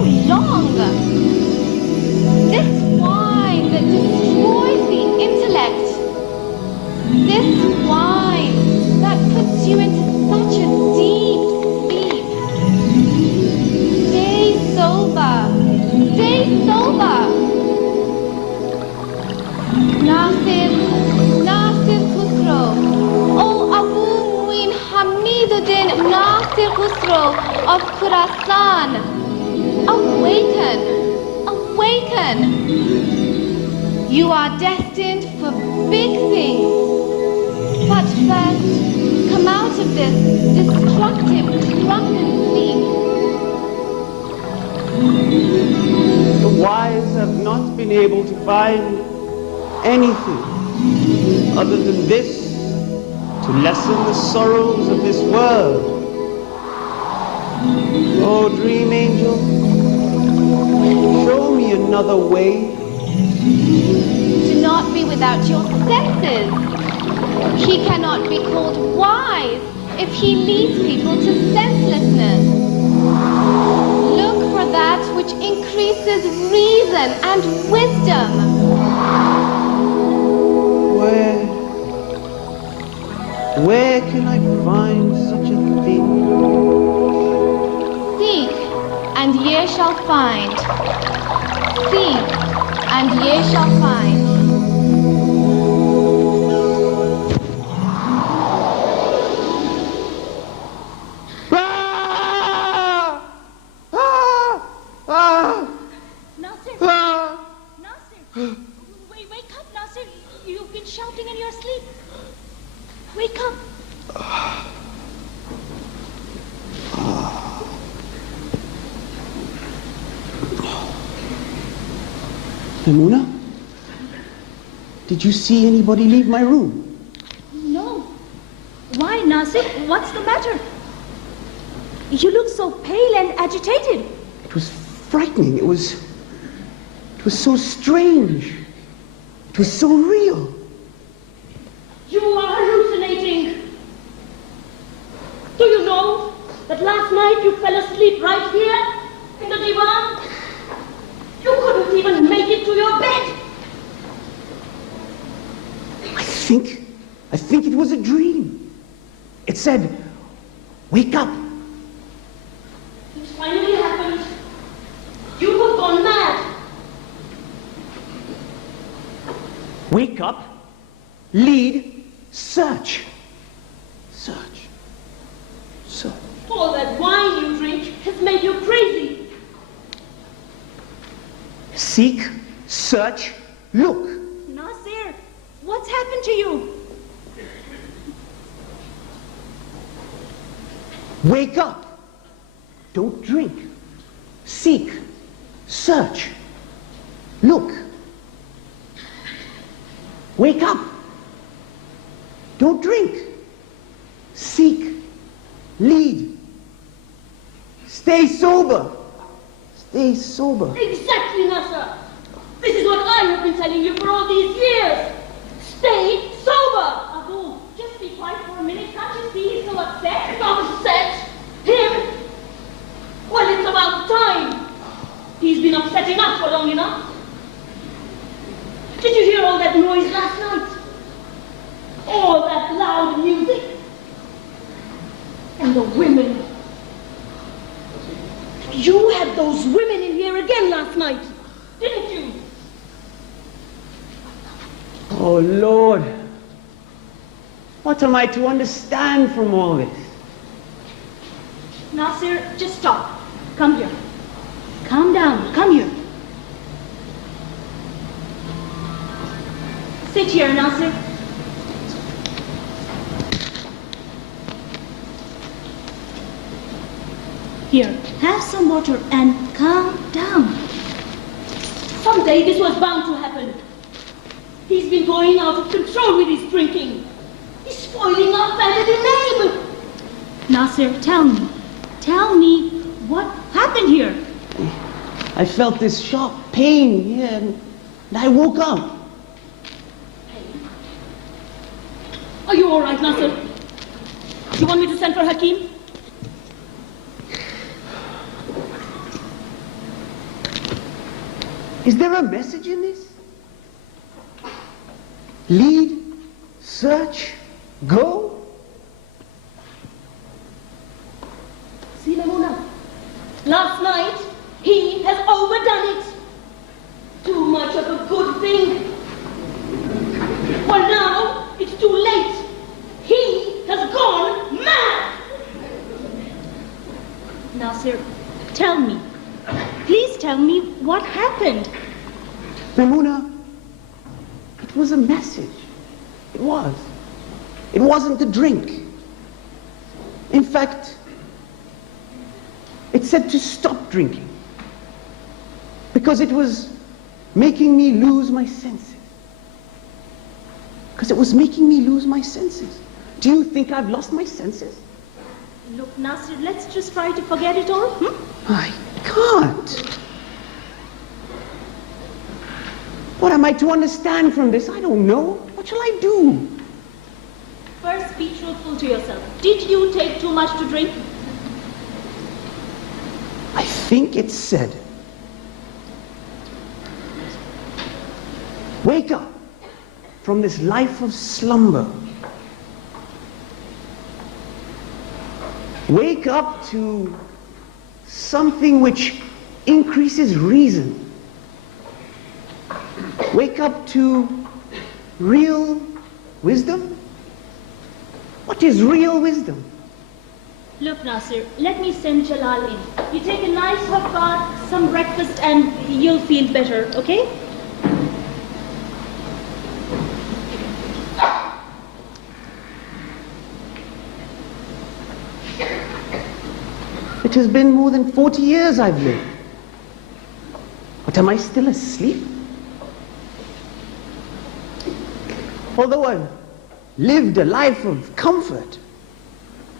so long. This wine that destroys the intellect. This wine that puts you into such a deep sleep. Stay sober. Stay sober. Nasir Khusraw. Oh, Abu Muin Hamiduddin Nasir Khusraw of Khurasan. Awaken. Awaken. You are destined for big things. But first, come out of this destructive, drunken sleep. The wise have not been able to find anything other than this to lessen the sorrows of this world. Oh, dream angel, show me another way. Do not be without your senses. He cannot be called wise if he leads people to senselessness. Look for that which increases reason and wisdom. Where can I find such a thing? Seek, and ye shall find. Seek, and ye shall find. Nasir, wake up, Nasir. You've been shouting in your sleep. Wake up. Maimuna, did you see anybody leave my room? No. Why, Nasir? What's the matter? You look so pale and agitated. It was frightening. It was so strange. It was so real. You are hallucinating. Do you know that last night you fell asleep right here in the divan? You couldn't even make it to your bed. I think it was a dream. It said, wake up. It finally happened. You have gone mad. Wake up, lead, search. Search. Search. All that wine you drink has made you crazy. Seek, search, look. Nasir, what's happened to you? Wake up. Don't drink. Seek, search, look. Wake up. Don't drink. Seek, lead. Stay sober. Stay sober. Exactly, Nasser. This is what I have been telling you for all these years. Stay sober. Abu, just be quiet for a minute. Can't you see he's so upset? Not upset. Him? Well, it's about time. He's been upsetting us for long enough. Did you hear all that noise last night? All that loud music? And the women. You had those women in here again last night, didn't you? Oh, Lord. What am I to understand from all this? Nasir, just stop. Come here. Calm down. Come here. Sit here, Nasir. Here, have some water and calm down. Someday this was bound to happen. He's been going out of control with his drinking. He's spoiling our family name. Nasir, tell me what happened here. I felt this sharp pain here and I woke up. Are you all right, Nasir? You want me to send for Hakim? Is there a message in this? Lead, search, go? See, Lamuna, last night he has overdone it. Too much of a good thing. Well, now it's too late. He has gone mad. Nasir, tell me. Please tell me what happened. Maimuna, it was a message. It was. It wasn't the drink. In fact, it said to stop drinking. Because it was making me lose my senses. Because it was making me lose my senses. Do you think I've lost my senses? Look, Nasir, let's just try to forget it all. I can't. What am I to understand from this? I don't know. What shall I do? First, be truthful to yourself. Did you take too much to drink? I think it said, wake up from this life of slumber. Wake up to something which increases reason. Wake up to real wisdom. What is real wisdom? Look, Nasir, let me send Jalal in. You take a nice hot bath, some breakfast, and you'll feel better, okay? It has been more than 40 years I've lived. But am I still asleep? Although I've lived a life of comfort,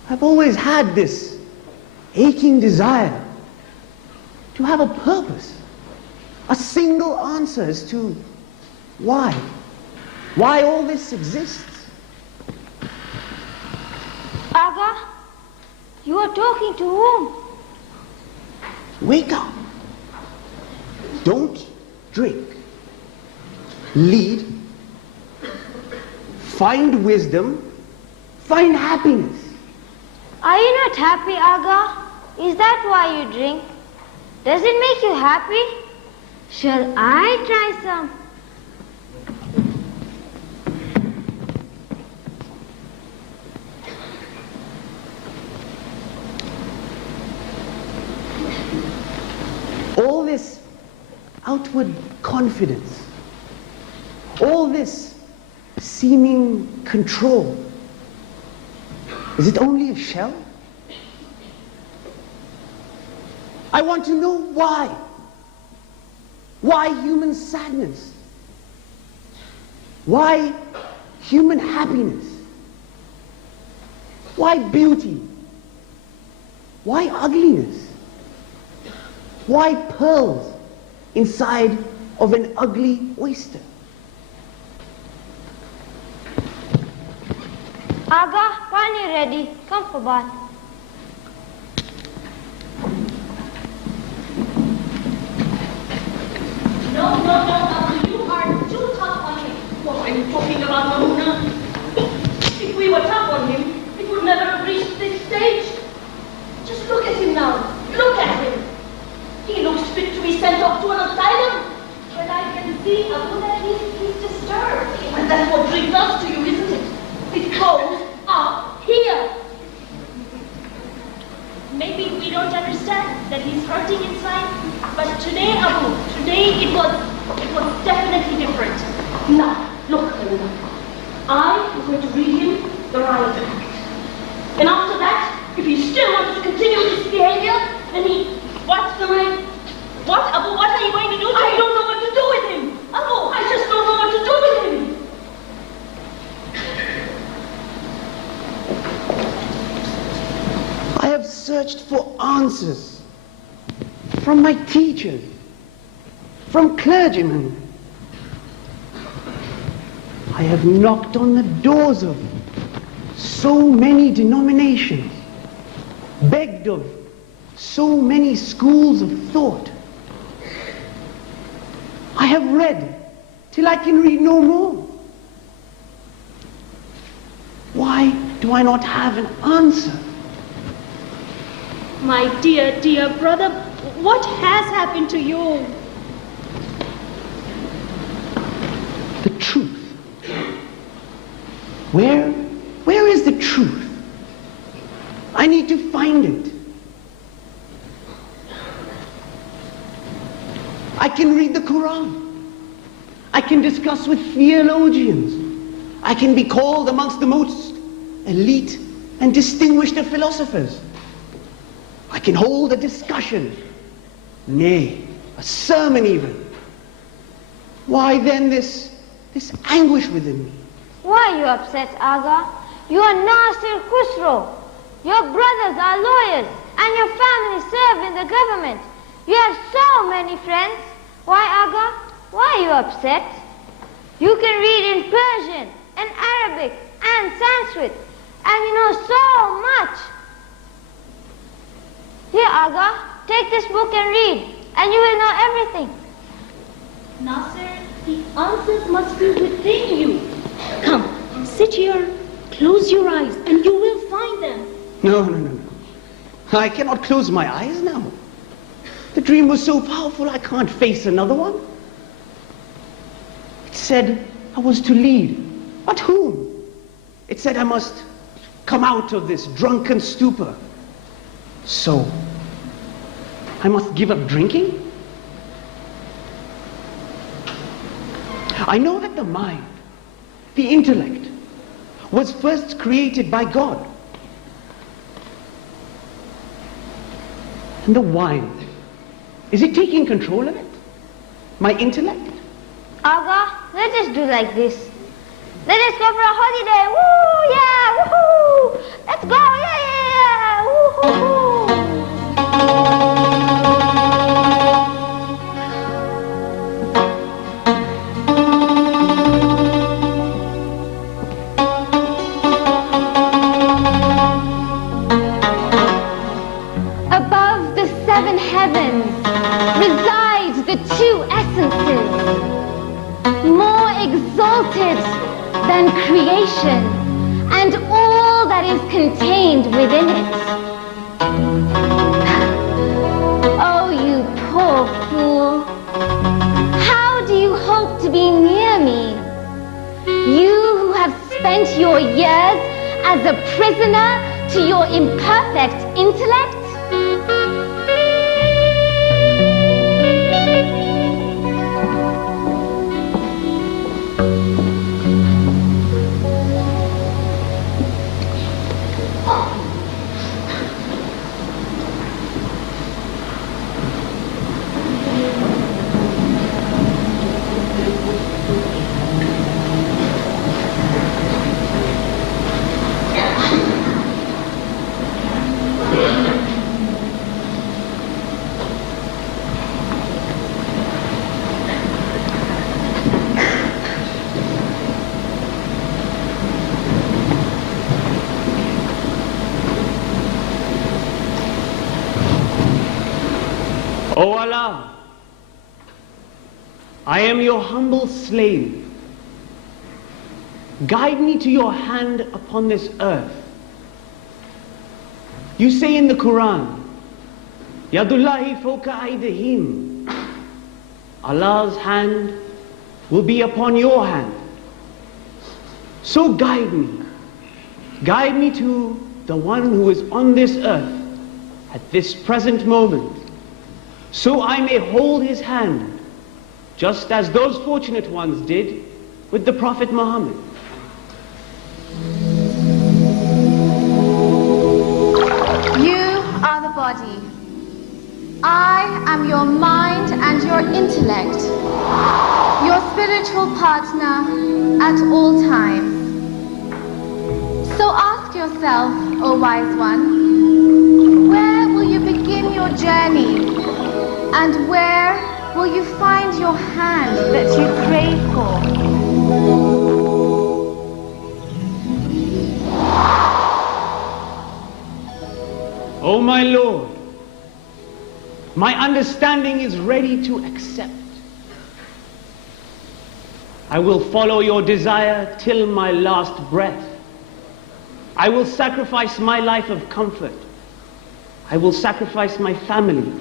I've always had this aching desire to have a purpose, a single answer as to why all this exists. Aga, you are talking to whom? Wake up. Don't drink. Lead. Find wisdom. Find happiness. Are you not happy, Aga? Is that why you drink? Does it make you happy? Shall I try some? All this outward confidence, all this seeming control, is it only a shell? I want to know why. Why human sadness? Why human happiness? Why beauty? Why ugliness? Why pearls inside of an ugly oyster? Aga, Pani ready. Come for bath. No, Abu, you are too tough on him. What are you talking about, Mamuna? If we were tough on him, it would never have reached this stage. Just look at him now. Look at him. He looks fit to be sent off to an asylum. But I can see, Abu, that he's disturbed. And that's what drink does to you, isn't it? It goes up here. Maybe we don't understand that he's hurting inside. But today, Abu, it was definitely different. Now, look, Kalina. I am going to read him the riot act. And after that, if he still wants to continue this behavior, then what's the right? What, Abu? What are you going to do to him? I don't know what to do with him. Abu, I just don't know what to do with him. I have searched for answers from my teachers, from clergymen. I have knocked on the doors of so many denominations, begged of so many schools of thought. have read till I can read no more. Why do I not have an answer? My dear, dear brother, what has happened to you? The truth. Where is the truth? I need to find it. I can read the Quran. I can discuss with theologians. I can be called amongst the most elite and distinguished of philosophers. I can hold a discussion, nay, a sermon even. Why then this anguish within me? Why are you upset, Aga? You are Nasir Khusraw. Your brothers are lawyers, and your family serve in the government. You have so many friends. Why, Aga? Why are you upset? You can read in Persian, and Arabic, and Sanskrit, and you know so much. Here, Aga, take this book and read, and you will know everything. Nasir, the answers must be within you. Come, sit here, close your eyes, and you will find them. No. I cannot close my eyes now. The dream was so powerful I can't face another one. It said I was to lead. But whom? It said I must come out of this drunken stupor. So, I must give up drinking? I know that the mind, the intellect, was first created by God. And the wine, is it taking control of it? My intellect? Aga, let us do like this. Let us go for a holiday. Woo, yeah, woohoo! Let's go, yeah, woohoo! Above the seven heavens reside the two essences, more exalted than creation and all that is contained within it. Oh, you poor fool. How do you hope to be near me? You who have spent your years as a prisoner to your imperfect intellect? O Allah, I am your humble slave. Guide me to your hand upon this earth. You say in the Quran, Yadullahi fawqa aydihim. Allah's hand will be upon your hand. So guide me. Guide me to the one who is on this earth at this present moment, so I may hold his hand, just as those fortunate ones did with the Prophet Muhammad. You are the body. I am your mind and your intellect, your spiritual partner at all times. So ask yourself, O wise one, where will you begin your journey? And where will you find your hand that you crave for? O my Lord, my understanding is ready to accept. I will follow your desire till my last breath. I will sacrifice my life of comfort. I will sacrifice my family.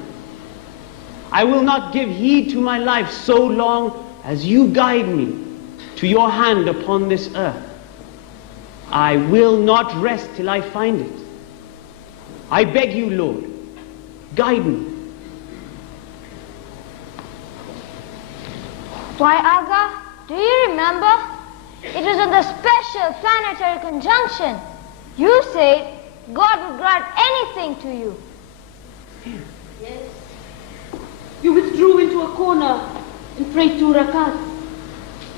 I will not give heed to my life so long as you guide me to your hand upon this earth. I will not rest till I find it. I beg you, Lord, guide me. Why, Aga, do you remember? It was on the special planetary conjunction. You said God would grant anything to you. Yes. You withdrew into a corner and prayed 2 rakats,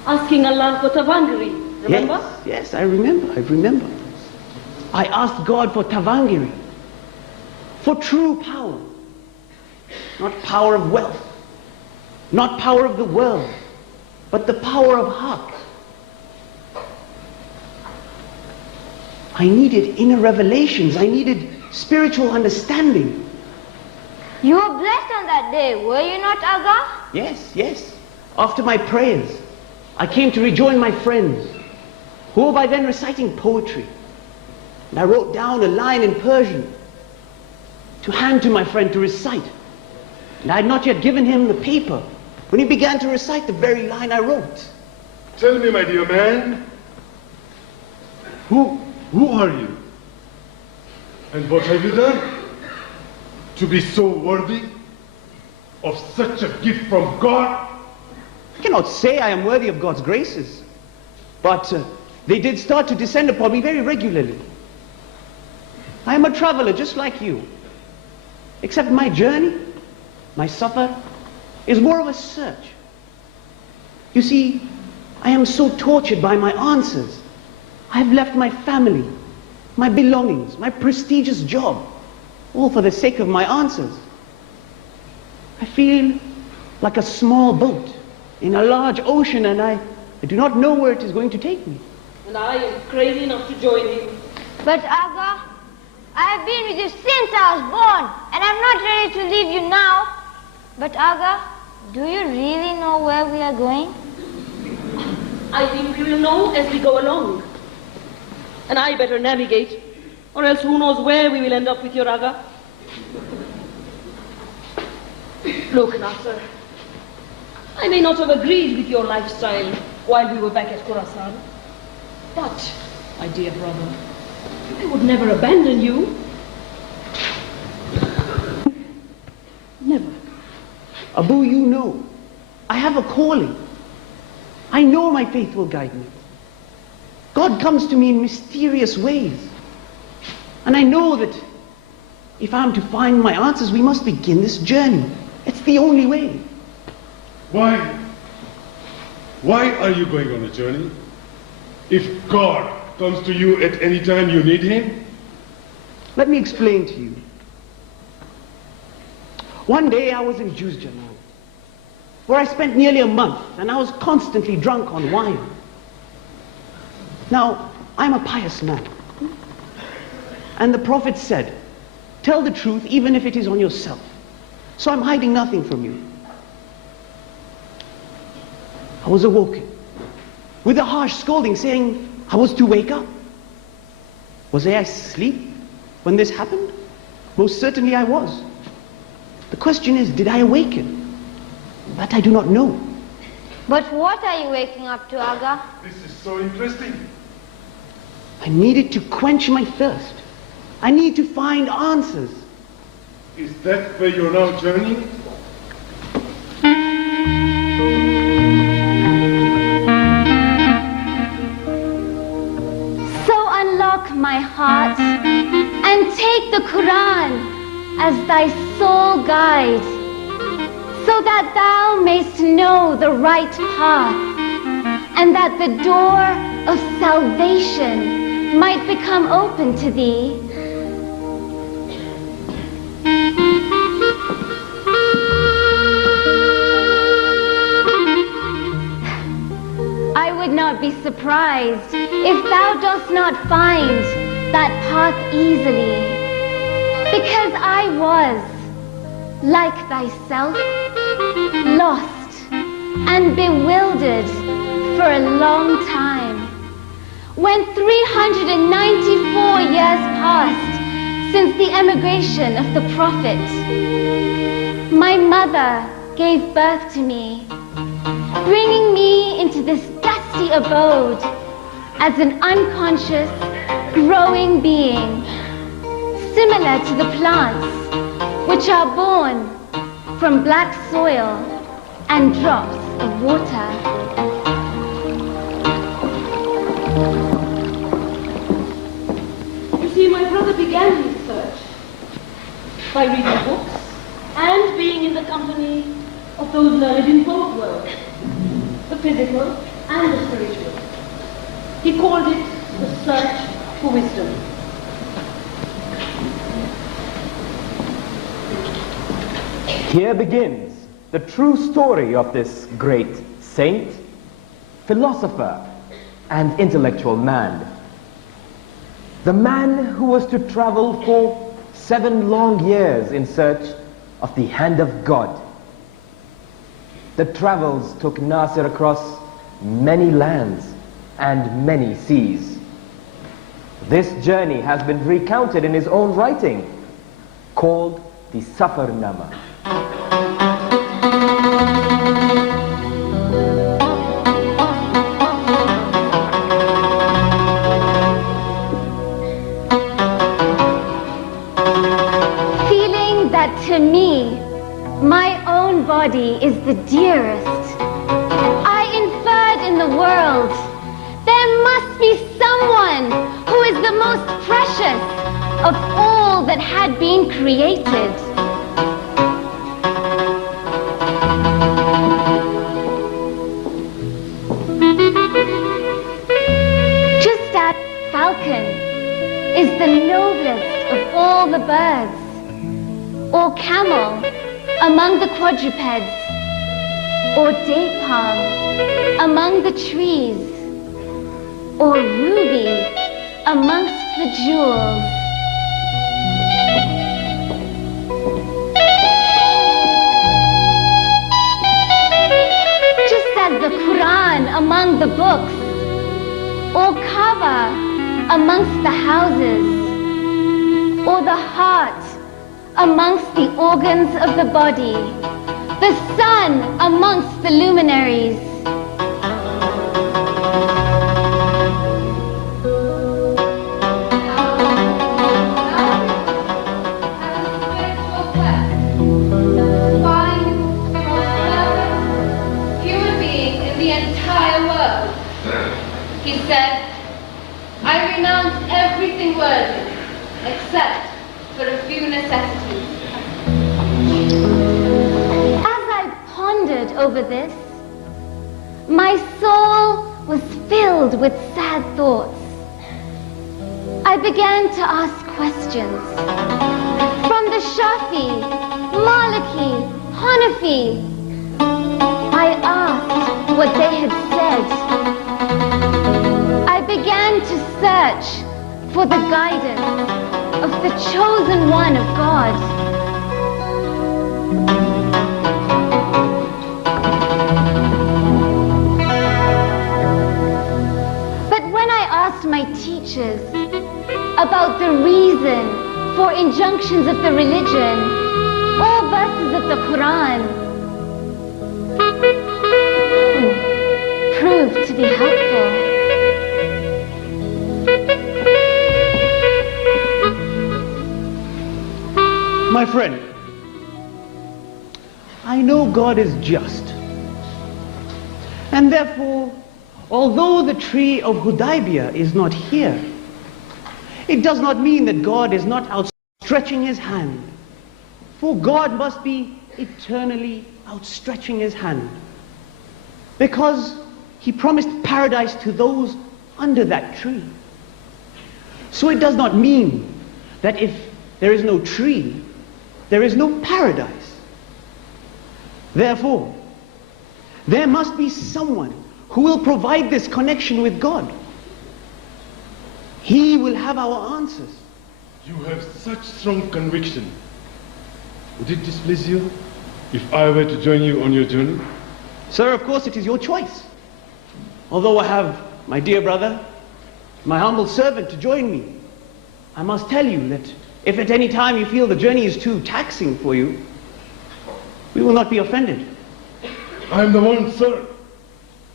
asking Allah for Tavangiri. Remember? Yes, I remember. I asked God for Tavangiri, for true power, not power of wealth, not power of the world, but the power of heart. I needed inner revelations. I needed spiritual understanding. You were blessed on that day, were you not, Aga? Yes. After my prayers, I came to rejoin my friends, who were by then reciting poetry. And I wrote down a line in Persian to hand to my friend to recite. And I had not yet given him the paper when he began to recite the very line I wrote. Tell me, my dear man, who are you? And what have you done to be so worthy of such a gift from God? I cannot say I am worthy of God's graces, but they did start to descend upon me very regularly. I am a traveler just like you, except my journey, my safar, is more of a search. You see, I am so tortured by my answers. I have left my family, my belongings, my prestigious job, all for the sake of my answers. I feel like a small boat in a large ocean, and I do not know where it is going to take me. And I am crazy enough to join you. But Aga, I have been with you since I was born, and I'm not ready to leave you now. But Aga, do you really know where we are going? I think we will know as we go along. And I better navigate, or else who knows where we will end up with your Aga. Look, Nasir, I may not have agreed with your lifestyle while we were back at Khorasan, but, my dear brother, I would never abandon you. Never. Abu, you know, I have a calling. I know my faith will guide me. God comes to me in mysterious ways. And I know that if I'm to find my answers, we must begin this journey. It's the only way. Why are you going on a journey? If God comes to you at any time you need him? Let me explain to you. One day I was in Juzjanan, where I spent nearly a month, and I was constantly drunk on wine. Now, I'm a pious man. And the Prophet said, tell the truth even if it is on yourself. So I'm hiding nothing from you. I was awoken with a harsh scolding saying I was to wake up. Was I asleep when this happened? Most certainly I was. The question is, did I awaken? That I do not know. But what are you waking up to, Aga? This is so interesting. I needed to quench my thirst. I need to find answers. Is that where you're now journeying? So unlock my heart and take the Quran as thy sole guide, so that thou mayst know the right path, and that the door of salvation might become open to thee. I would not be surprised if thou dost not find that path easily, because I was, like thyself, lost and bewildered for a long time. When 394 years passed since the emigration of the Prophet, my mother gave birth to me, bringing me into this dusty abode as an unconscious, growing being, similar to the plants which are born from black soil and drops of water. You see, my brother began his search by reading books and being in the company of those learned in both worlds, the physical and the spiritual. He called it the search for wisdom. Here begins the true story of this great saint, philosopher, and intellectual man. The man who was to travel for 7 long years in search of the hand of God. The travels took Nasir across many lands and many seas. This journey has been recounted in his own writing, called the Safarnama. Feeling that to me, my own body is the dearest, I inferred in the world, there must be someone who is the most precious of all that had been created. Just as falcon is the noblest of all the birds, or camel among the quadrupeds, or date palm among the trees, or ruby amongst the jewels. Just as the Quran among the books, or Kaaba amongst the houses, or the heart amongst the organs of the body, the sun amongst the luminaries. He said, I renounce everything worldly, except for a few necessities. As I pondered over this, my soul was filled with sad thoughts. I began to ask questions. From the Shafi, Maliki, Hanafi, I asked what they had said. I began to search for the guidance of the chosen one of God. But when I asked my teachers about the reason for injunctions of the religion or verses of the Quran, proved to be helpful. My friend, I know God is just. And therefore, although the tree of Hudaybiyah is not here, it does not mean that God is not outstretching his hand. For God must be eternally outstretching his hand, because he promised paradise to those under that tree. So it does not mean that if there is no tree, there is no paradise. Therefore, there must be someone who will provide this connection with God. He will have our answers. You have such strong conviction. Would it displease you if I were to join you on your journey? Sir, of course it is your choice. although I have my dear brother, my humble servant to join me, I must tell you that if at any time you feel the journey is too taxing for you, we will not be offended. I am the one, sir,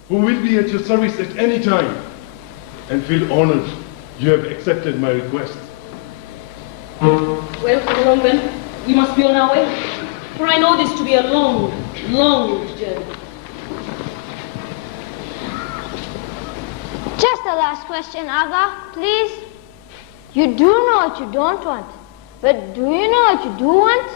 who will be at your service at any time, and feel honored you have accepted my request. Well, come along then. We must be on our way, for I know this to be a long, long journey. Just a last question, Aga, please. You do know what you don't want, but do you know what you do want?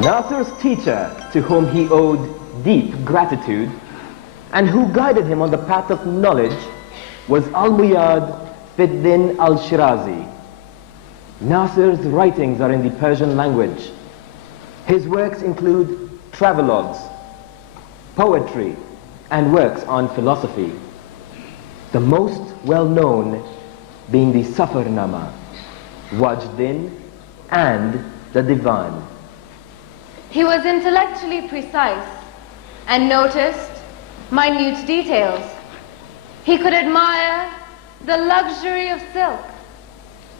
Nasir's teacher, to whom he owed deep gratitude, and who guided him on the path of knowledge, was Al-Muyad Fiddin al-Shirazi. Nasir's writings are in the Persian language. His works include travelogues, poetry, and works on philosophy. The most well-known being the Safarnama, Wajdin, and the Divan. He was intellectually precise and noticed minute details. He could admire the luxury of silk,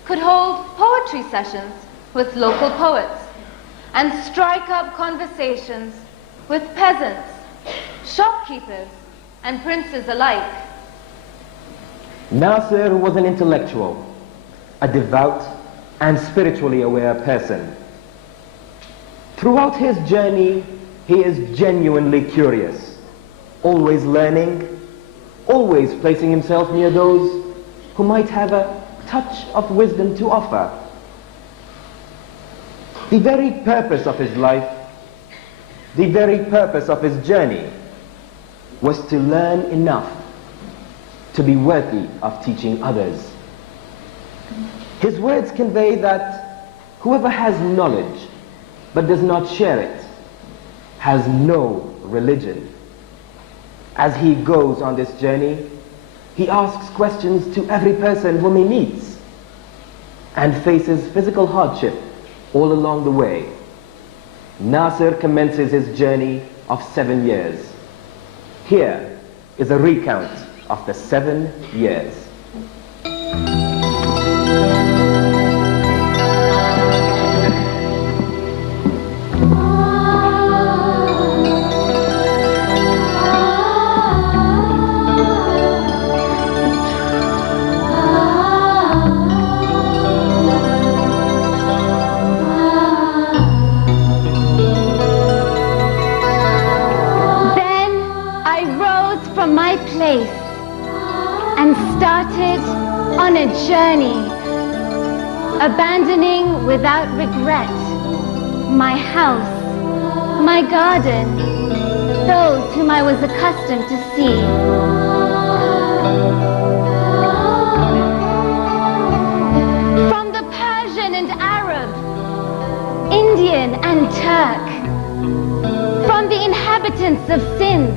could hold poetry sessions with local poets, and strike up conversations with peasants, shopkeepers, and princes alike. Nasir was an intellectual, a devout and spiritually aware person. Throughout his journey, he is genuinely curious, always learning, always placing himself near those who might have a touch of wisdom to offer. The very purpose of his life, the very purpose of his journey, was to learn enough to be worthy of teaching others. His words convey that whoever has knowledge but does not share it has no religion. As he goes on this journey, he asks questions to every person whom he meets and faces physical hardship all along the way. Nasir commences his journey of 7 years. Here is a recount of the 7 years. And started on a journey, abandoning without regret my house, my garden, those whom I was accustomed to see. From the Persian and Arab, Indian and Turk, from the inhabitants of Sindh,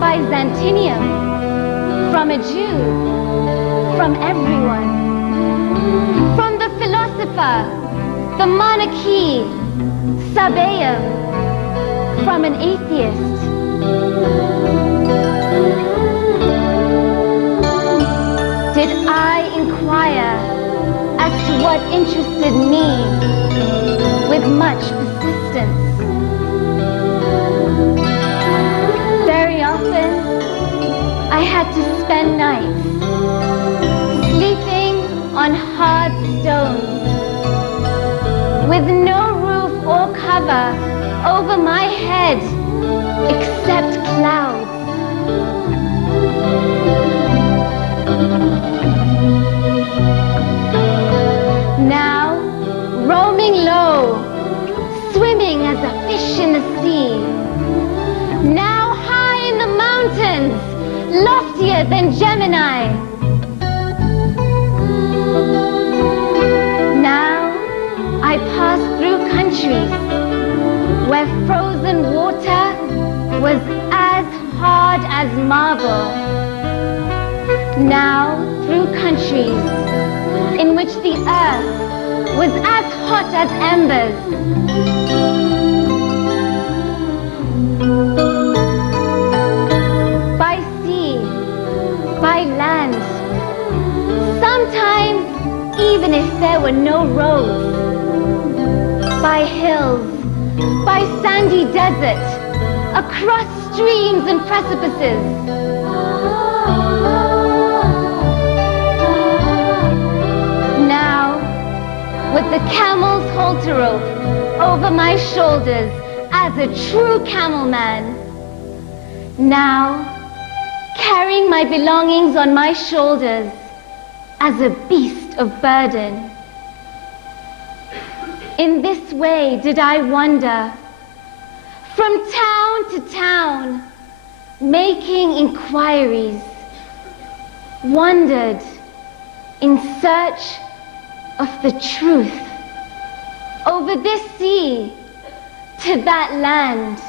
Byzantium, from a Jew, from everyone. From the philosopher, the monarchy, Sabaeum, from an atheist. Did I inquire as to what interested me with much persistence? Very often, I had to spend nights sleeping on hard stones with no roof or cover over my head except clouds. Now, roaming low, swimming as a fish in the sea. Now high in the mountains, loftier than Gemini. Now I as marble. Now, through countries in which the earth was as hot as embers, by sea, by land, sometimes even if there were no roads, by hills, by sandy desert, across streams and precipices. Now, with the camel's halter rope over my shoulders as a true camel man. Now, carrying my belongings on my shoulders as a beast of burden. In this way did I wander from town to town, making inquiries, wandered in search of the truth, over this sea to that land.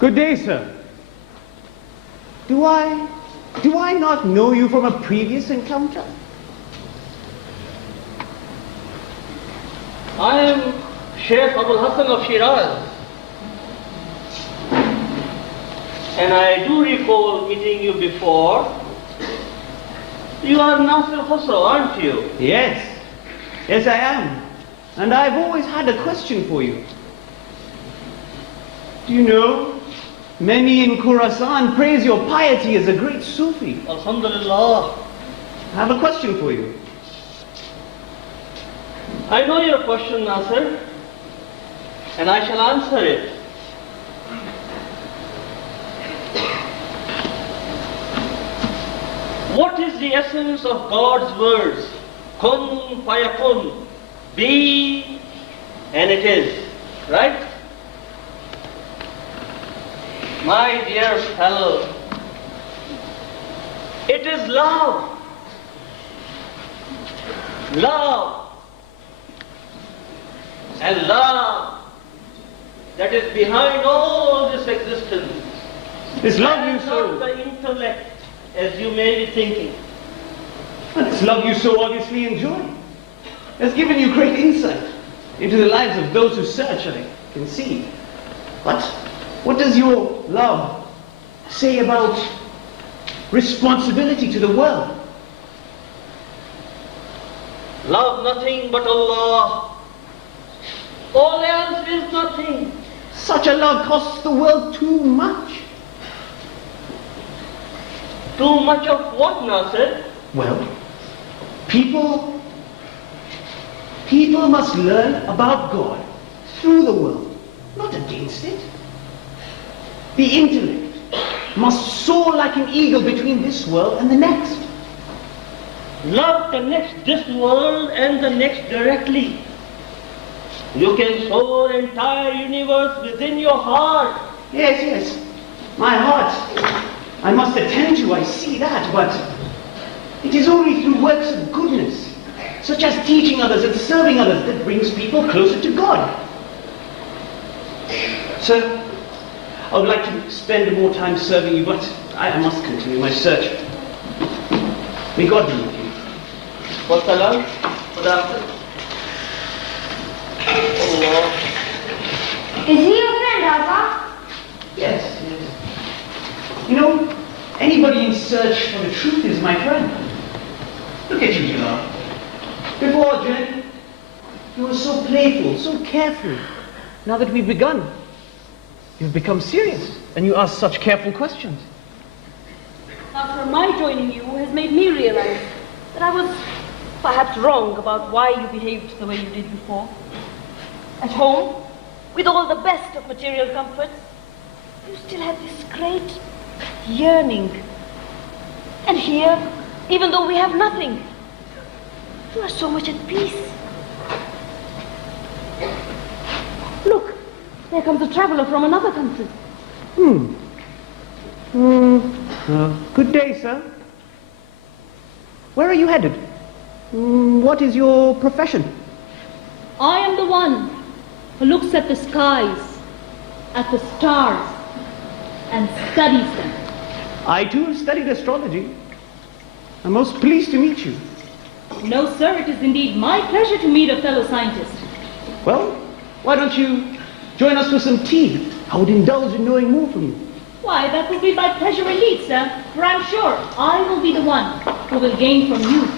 Good day, sir. Do I not know you from a previous encounter? I am Sheikh Abul Hassan of Shiraz. And I do recall meeting you before. You are Nasir Khusraw, aren't you? Yes. Yes, I am. And I've always had a question for you. Do you know, many in Khurasan praise your piety as a great Sufi. Alhamdulillah. I have a question for you. I know your question, Nasir, and I shall answer it. What is the essence of God's words? Kun fayakun. Be, and it is. Right? My dear fellow, it is love. Love. And love that is behind all this existence. It's love you so. so. The intellect, as you may be thinking. And it's love you so obviously enjoy. It's given you great insight into the lives of those who search, I can see. But what does your love say about responsibility to the world? Love nothing but Allah. All else is nothing. Such a love costs the world too much. Too much of what, Nasir? Well, people must learn about God through the world, not against it. The intellect must soar like an eagle between this world and the next. Love connects this world and the next directly. You can soar entire universe within your heart. Yes, yes. My heart, I must attend to, I see that, but it is only through works of goodness, such as teaching others and serving others, that brings people closer to God. Sir, I would like to spend more time serving you, but I must continue my search. May God be with you. Wassalam. Khuda Allah. Is he your friend, Aga? Yes, yes. You know, anybody in search for the truth is my friend. Look at you, Jalal. Before our journey, You were so playful, so carefree. Now that we've begun, you've become serious, and you ask such careful questions. After my joining you has made me realize that I was perhaps wrong about why you behaved the way you did before. At home, with all the best of material comforts, you still had this great yearning. And here, even though we have nothing, you are so much at peace. Look, there comes a traveler from another country. Good day, sir. Where are you headed? What is your profession? I am the one who looks at the skies, at the stars, and studies them. I too have studied astrology. I'm most pleased to meet you. No, sir, it is indeed my pleasure to meet a fellow scientist. Well, why don't you join us for some tea? I would indulge in knowing more from you. Why, that will be my pleasure indeed, sir, for I'm sure I will be the one who will gain from you.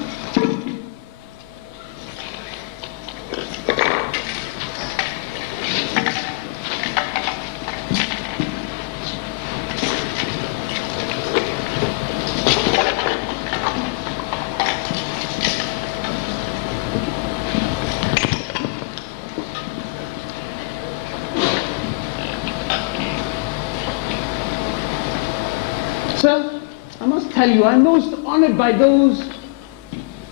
Sir, I must tell you, I'm most honored by those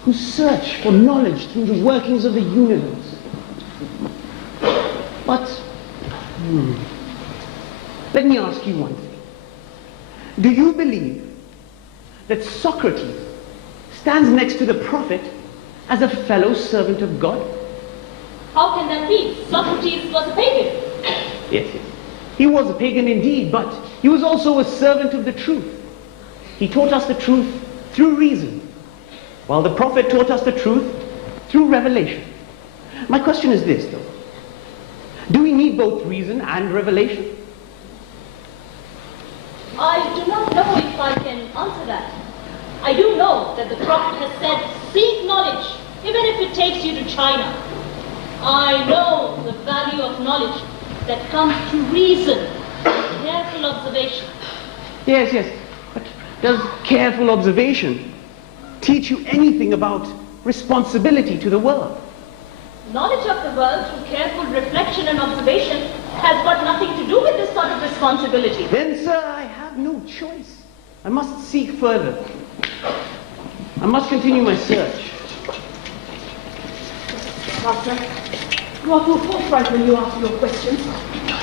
who search for knowledge through the workings of the universe. But, let me ask you one thing. Do you believe that Socrates stands next to the prophet as a fellow servant of God? How can that be? Socrates was a pagan. Yes. He was a pagan indeed, but he was also a servant of the truth. He taught us the truth through reason, while the prophet taught us the truth through revelation. My question is this, though. Do we need both reason and revelation? I do not know if I can answer that. I do know that the prophet has said, seek knowledge, even if it takes you to China. I know the value of knowledge that comes through reason and careful observation. Yes. But does careful observation teach you anything about responsibility to the world? Knowledge of the world through careful reflection and observation has got nothing to do with this sort of responsibility. Then, sir, I have no choice. I must seek further. I must continue my search. Master, you are too forthright when you ask your questions.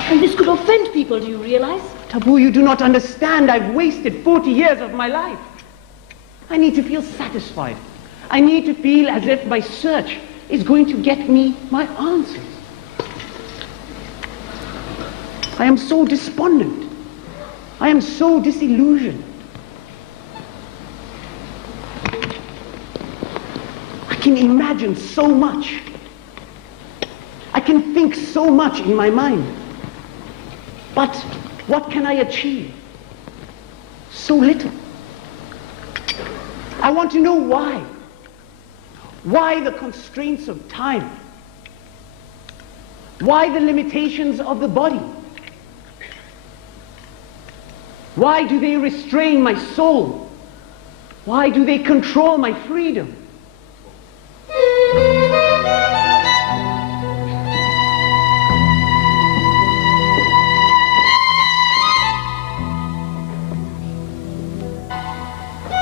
And this could offend people, do you realize? Tabu, you do not understand. I've wasted 40 years of my life. I need to feel satisfied. I need to feel as if my search is going to get me my answers. I am so despondent. I am so disillusioned. I can imagine so much. I can think so much in my mind. But what can I achieve? So little. I want to know why. Why the constraints of time? Why the limitations of the body? Why do they restrain my soul? Why do they control my freedom?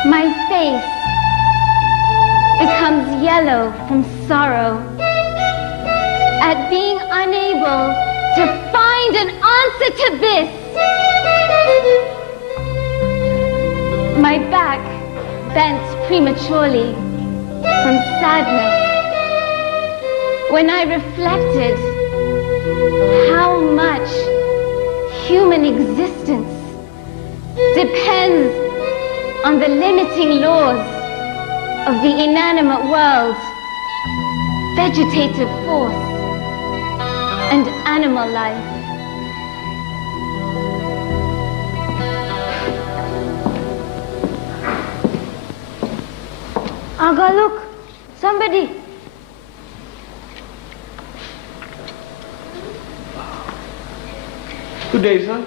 My face becomes yellow from sorrow at being unable to find an answer to this. My back bent prematurely from sadness when I reflected how much human existence depends on the limiting laws of the inanimate world, vegetative force, and animal life. Aga, look, somebody. Good day, sir.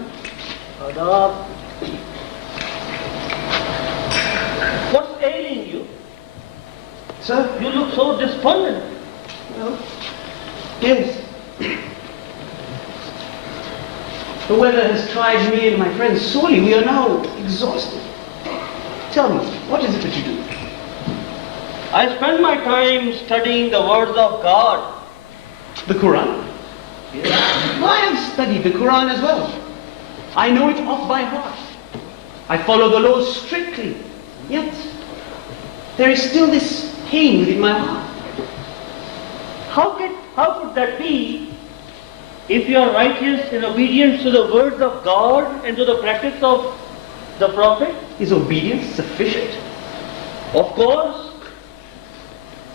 Adab. What's ailing you? Sir? You look so despondent. Well, yes. The weather has tried me and my friends sorely. We are now exhausted. Tell me, what is it that you do? I spend my time studying the words of God. The Quran? Yes. I have studied the Quran as well. I know it off by heart. I follow the laws strictly. Yet, there is still this pain within my heart. How could that be if you are righteous in obedience to the words of God and to the practice of the Prophet? Is obedience sufficient? Of course.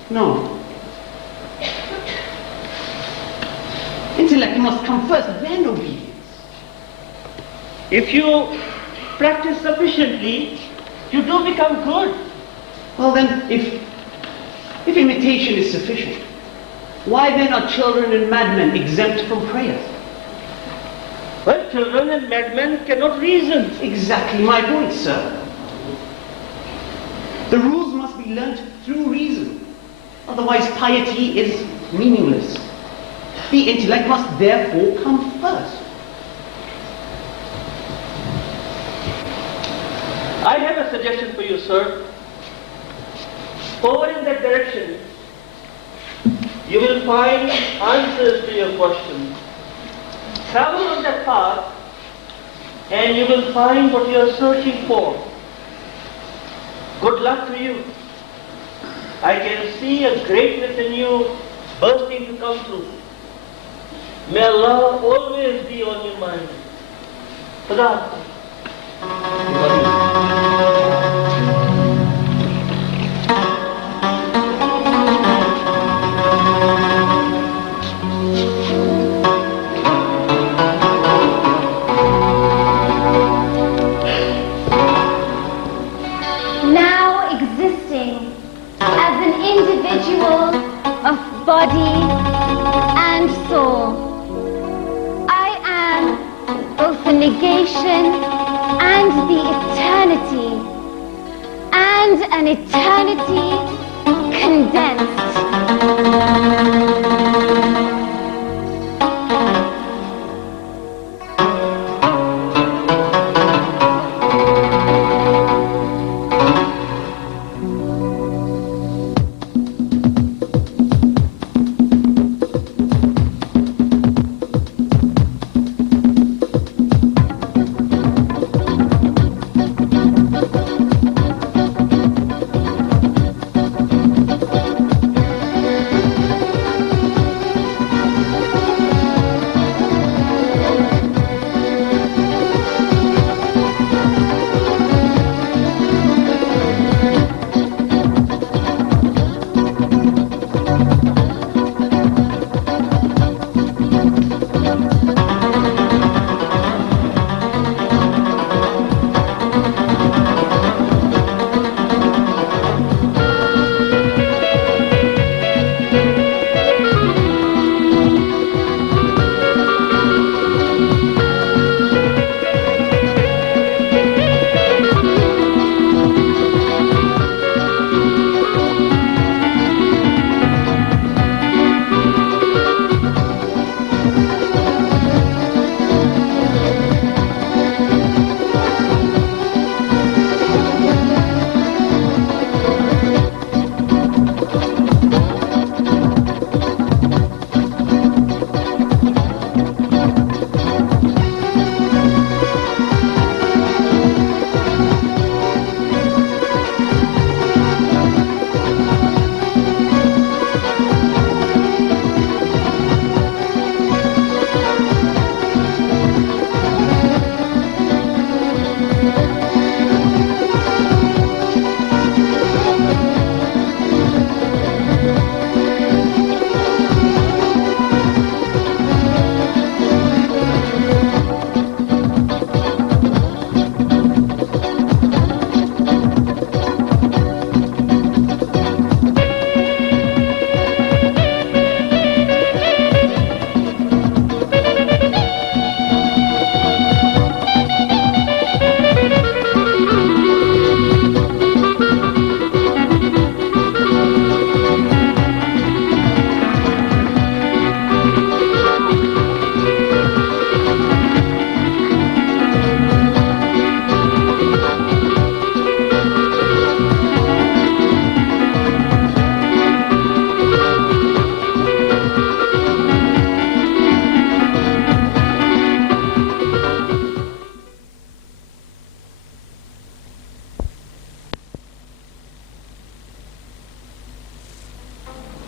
No. Intellect must come first, then obedience. If you practice sufficiently, you do become good. Well then, if imitation is sufficient, why then are children and madmen exempt from prayers? Well, children and madmen cannot reason. Exactly my point, sir. The rules must be learnt through reason. Otherwise, piety is meaningless. The intellect must therefore come first. I have a suggestion for you, sir. Over in that direction, you will find answers to your questions. Travel on that path, and you will find what you are searching for. Good luck to you. I can see a greatness in you bursting to come through. May Allah always be on your mind. Khuda. Now existing as an individual of body and soul, I am both the negation and the eternity, and an eternity condensed.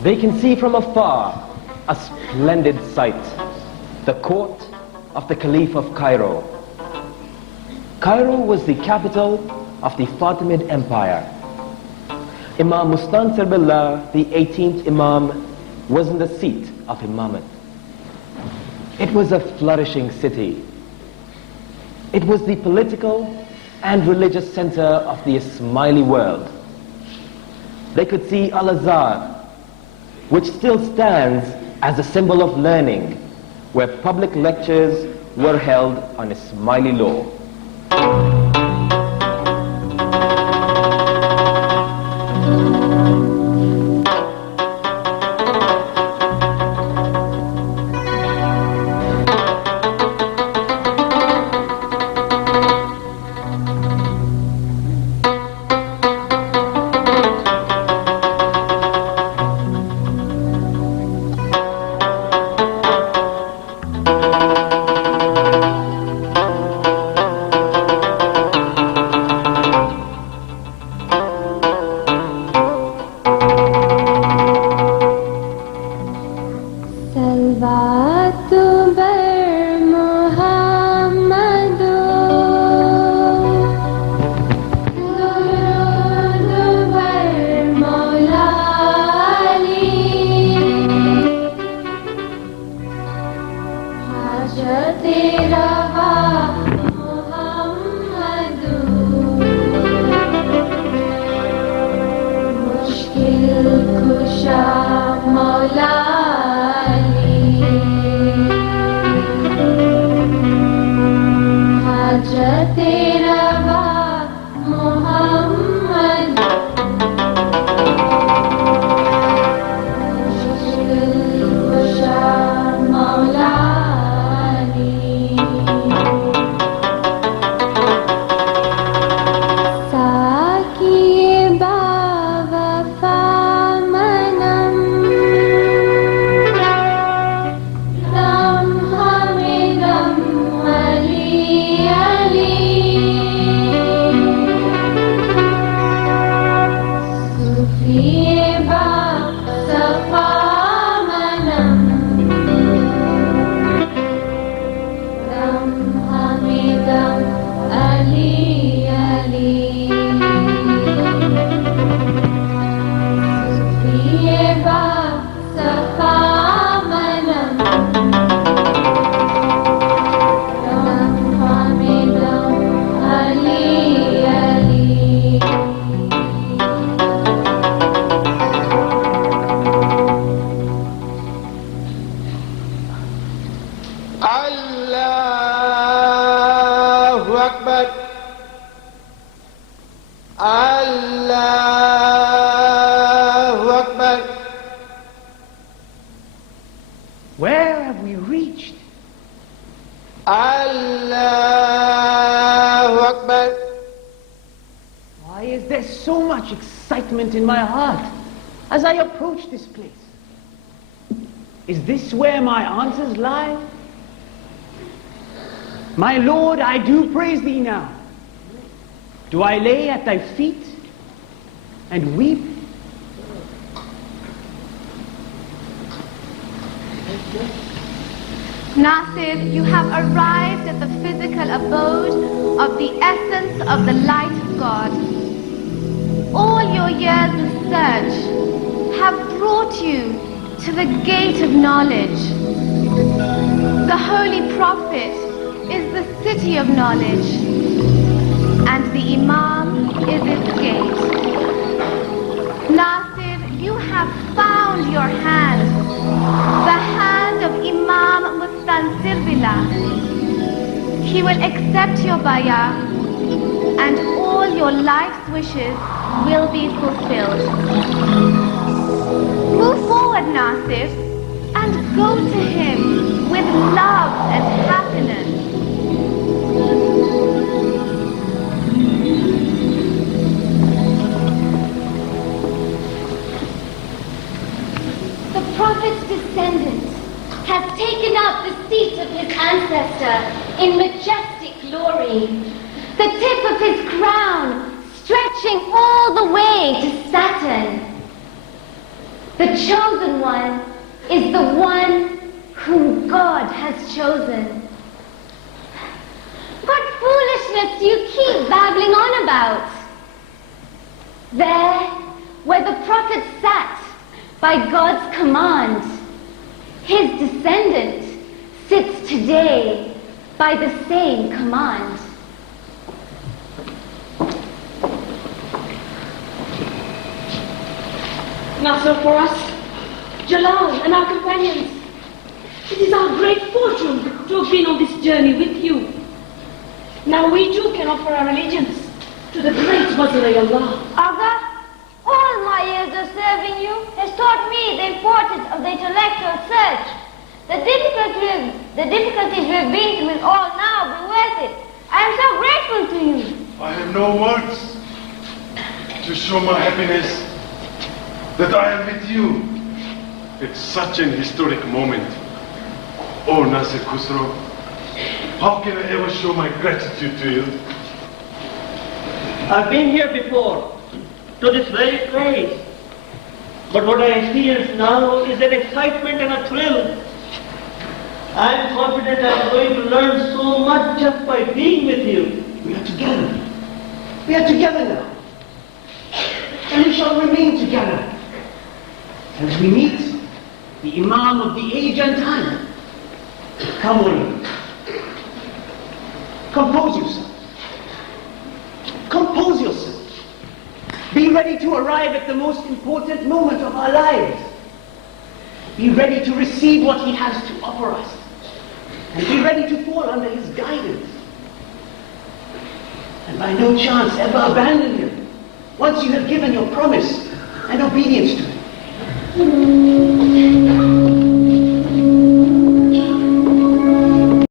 They can see from afar a splendid sight, the court of the Caliph of Cairo. Cairo was the capital of the Fatimid Empire. Imam Mustansir Billah, the 18th Imam, was in the seat of Imamate. It was a flourishing city. It was the political and religious center of the Ismaili world. They could see Al-Azhar, which still stands as a symbol of learning, where public lectures were held on Ismaili law. Where have we reached? Allahu Akbar. Why is there so much excitement in my heart as I approach this place? Is this where my answers lie? My Lord, I do praise thee now. Do I lay at thy feet and weep? Nasir, you have arrived at the physical abode of the essence of the light of God. All your years of search have brought you to the gate of knowledge. The Holy Prophet is the city of knowledge, and the Imam is its gate. Nasir, you have found your hand, the hand of Imam Mustansir Billah. He will accept your bayah, and all your life's wishes will be fulfilled. Move forward, Nasir, and go to him with love and happiness. The Prophet's descendant has taken up the seat of his ancestor in majestic glory, the tip of his crown stretching all the way to Saturn. The The chosen one is the one whom God has chosen. What foolishness do you keep babbling on about? There, where the prophet sat, by God's command, his descendant sits today by the same command. Nasir, for us, Jalal and our companions, it is our great fortune to have been on this journey with you. Now we too can offer our allegiance to the great Wazir Allah. Aga, all my years of serving you has taught me the importance of the intellectual search. The difficulties we have been through will all now be worth it. I am so grateful to you. I have no words to show my happiness that I am with you. It's such an historic moment. Oh, Nasir Khusraw, how can I ever show my gratitude to you? I've been here before, to this very place. But what I experience now is an excitement and a thrill. I'm confident I'm going to learn so much just by being with you. We are together. We are together now. And we shall remain together. As we meet the Imam of the age and time. Come on. Compose yourself. Compose yourself. Be ready to arrive at the most important moment of our lives. Be ready to receive what he has to offer us. And be ready to fall under his guidance. And by no chance ever abandon him once you have given your promise and obedience to him.